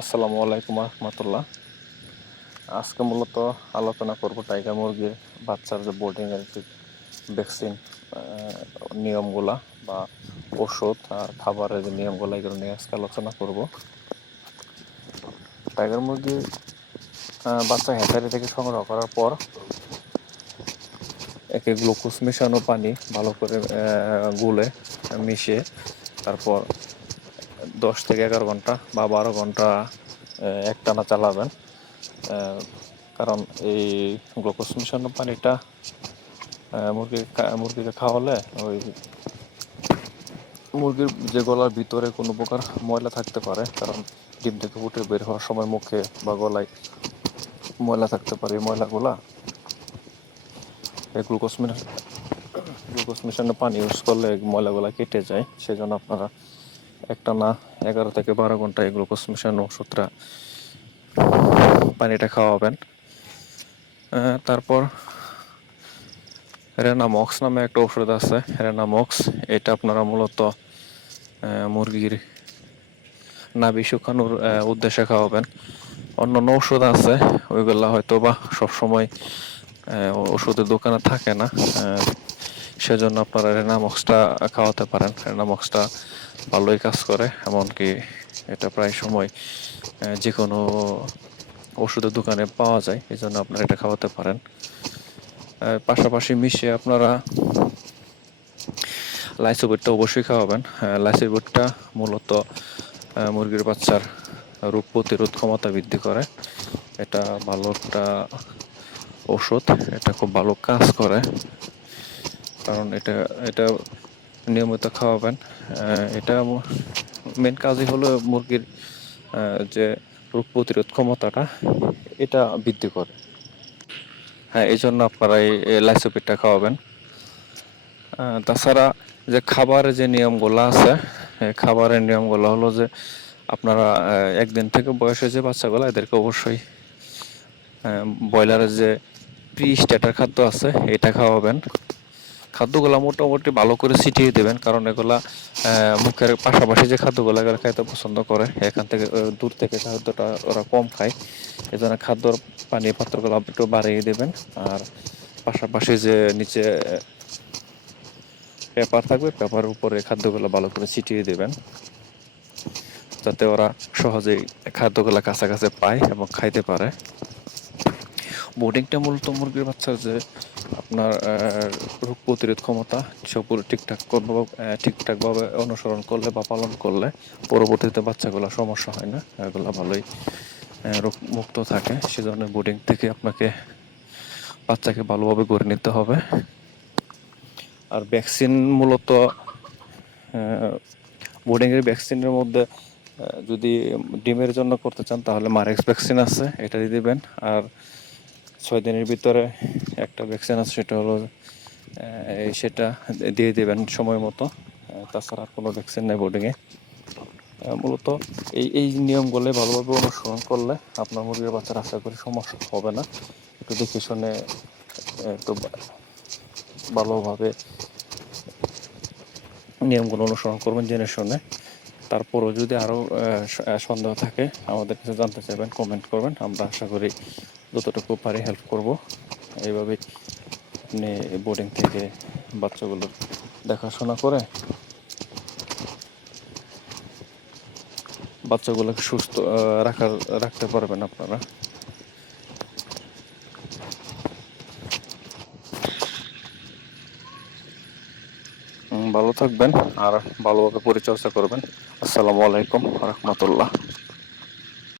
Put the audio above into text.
আসসালামু আলাইকুম রহমতুল্লাহ। আজকে মূলত আলোচনা করব টাইগার মুরগির বাচ্চার যে বোর্ডিং এর যে ভ্যাকসিন নিয়মগুলা বা ওষুধ আর খাবারের যে নিয়মগুলা এগুলো নিয়ে আজকে আলোচনা করব। টাইগার মুরগির বাচ্চা হ্যাচারি থেকে সংগ্রহ করার পর একে গ্লুকোজ মেশানো পানি ভালো করে গুলে মিশিয়ে তারপর 10 থেকে 11 ঘন্টা বা 12 ঘন্টা একটানা চালাবেন। কারণ এই গ্লুকোজ মিশানো পানিটা মুরগিকে খাওয়ালে ওই মুরগির যে গলার ভিতরে কোনো প্রকার ময়লা থাকতে পারে, কারণ ডিম থেকে ফুটে বের হওয়ার সময় মুখে বা গলায় ময়লা থাকতে পারে। এই ময়লাগুলা এই গ্লুকোজ মিশানো পানি ইউজ করলে ময়লাগুলা কেটে যায়। সেজন্য আপনারা একটানা 11 থেকে 12 ঘন্টা এই গ্লুকোজ মিশানো ওষুধটা পানিটা খাওয়াবেন। তারপর রেনামক্স নামে একটা ওষুধ আছে, রেনামক্স। এটা আপনারা মূলত মুরগির নাভি শুকানোর উদ্দেশ্যে খাওয়াবেন। অন্যান্য ওষুধ আছে, ওইগুলা হয়তো বা সবসময় ওষুধের দোকানে থাকে না, সেজন্য আপনারা রেনামক্সটা খাওয়াতে পারেন। রেনামক্সটা ভালোই কাজ করে, এমনকি এটা প্রায় সময় যে কোনো ওষুধের দোকানে পাওয়া যায়, এই জন্য আপনারা এটা খাওয়াতে পারেন। পাশাপাশি মিশিয়ে আপনারা লাইসোবিটটা অবশ্যই খাওয়াবেন। লাইসোবিটটা মূলত মুরগির বাচ্চার রোগ প্রতিরোধ ক্ষমতা বৃদ্ধি করে। এটা ভালো একটা ওষুধ, এটা খুব ভালো কাজ করে, কারণ এটা এটা নিয়মিত খাওয়াবেন। এটা মেন কাজই হলো মুরগির যে রোগ প্রতিরোধ ক্ষমতাটা এটা বৃদ্ধি করে। হ্যাঁ, এই জন্য আপনারা এই লাইসোবিটটা খাওয়াবেন। তাছাড়া যে খাবারের যে নিয়মগুলো আছে, খাবারের নিয়মগুলো হলো যে আপনারা একদিন থেকে বয়সে যে বাচ্চাগুলো, এদেরকে অবশ্যই ব্রয়লারের যে প্রি স্টার্টার খাদ্য আছে এটা খাওয়াবেন। খাদ্যগুলো মোটামুটি ভালো করে ছিটিয়ে দেবেন, কারণ এগুলা মুখের পাশাপাশি যে খাদ্যগুলো এগুলো খাইতে পছন্দ করে, এখান থেকে দূর থেকে খাদ্যটা ওরা কম খায়। এই জন্য খাদ্যর পানি পাত্রগুলো একটু বাড়িয়ে দেবেন। আর পাশাপাশি যে নিচে পেপার থাকবে, পেপারের উপরে খাদ্যগুলো ভালো করে ছিটিয়ে দেবেন, যাতে ওরা সহজেই খাদ্যগুলো কাছাকাছি পায় এবং খাইতে পারে। বোর্ডিংটা মূলত মুরগির বাচ্চার যে আপনার রোগ প্রতিরোধ ক্ষমতা সবগুলো ঠিকঠাকভাবে অনুসরণ করলে বা পালন করলে পরবর্তীতে বাচ্চাগুলো সমস্যা হয় না, এগুলো ভালোই রোগ মুক্ত থাকে। সেজন্য বোর্ডিং থেকে আপনাকে বাচ্চাকে ভালোভাবে গড়ে নিতে হবে। আর ভ্যাকসিন মূলত বোর্ডিংয়ের ভ্যাকসিনের মধ্যে যদি ডিমের জন্য করতে চান তাহলে মারেক্স ভ্যাকসিন আছে, এটা দিয়ে দেবেন। আর 6 দিনের ভিতরে একটা ভ্যাকসিন আছে, সেটা হলো সেটা দিয়ে দেবেন সময় মতো। তাছাড়া আর কোনো ভ্যাকসিন নেই বোর্ডিংয়ে। মূলত এই নিয়মগুলো ভালোভাবে অনুসরণ করলে আপনার মুরগির বাচ্চার আশা করি সমস্যা হবে না। একটু দেখে শুনে একটু ভালোভাবে নিয়মগুলো অনুসরণ করবেন জেনে শুনে। তারপরও যদি আরও সন্দেহ থাকে আমাদের কাছে জানতে চাইবেন, কমেন্ট করবেন, আমরা আশা করি যতটুকু পারি হেল্প করব। এইভাবেই আপনি বোর্ডিং থেকে বাচ্চাগুলোর দেখাশোনা করে বাচ্চাগুলোকে সুস্থ রাখতে পারবেন আপনারা। ভালো থাকবেন আর ভালোভাবে পরিচর্যা করবেন। আসসালামু আলাইকুম রহমতুল্লাহ।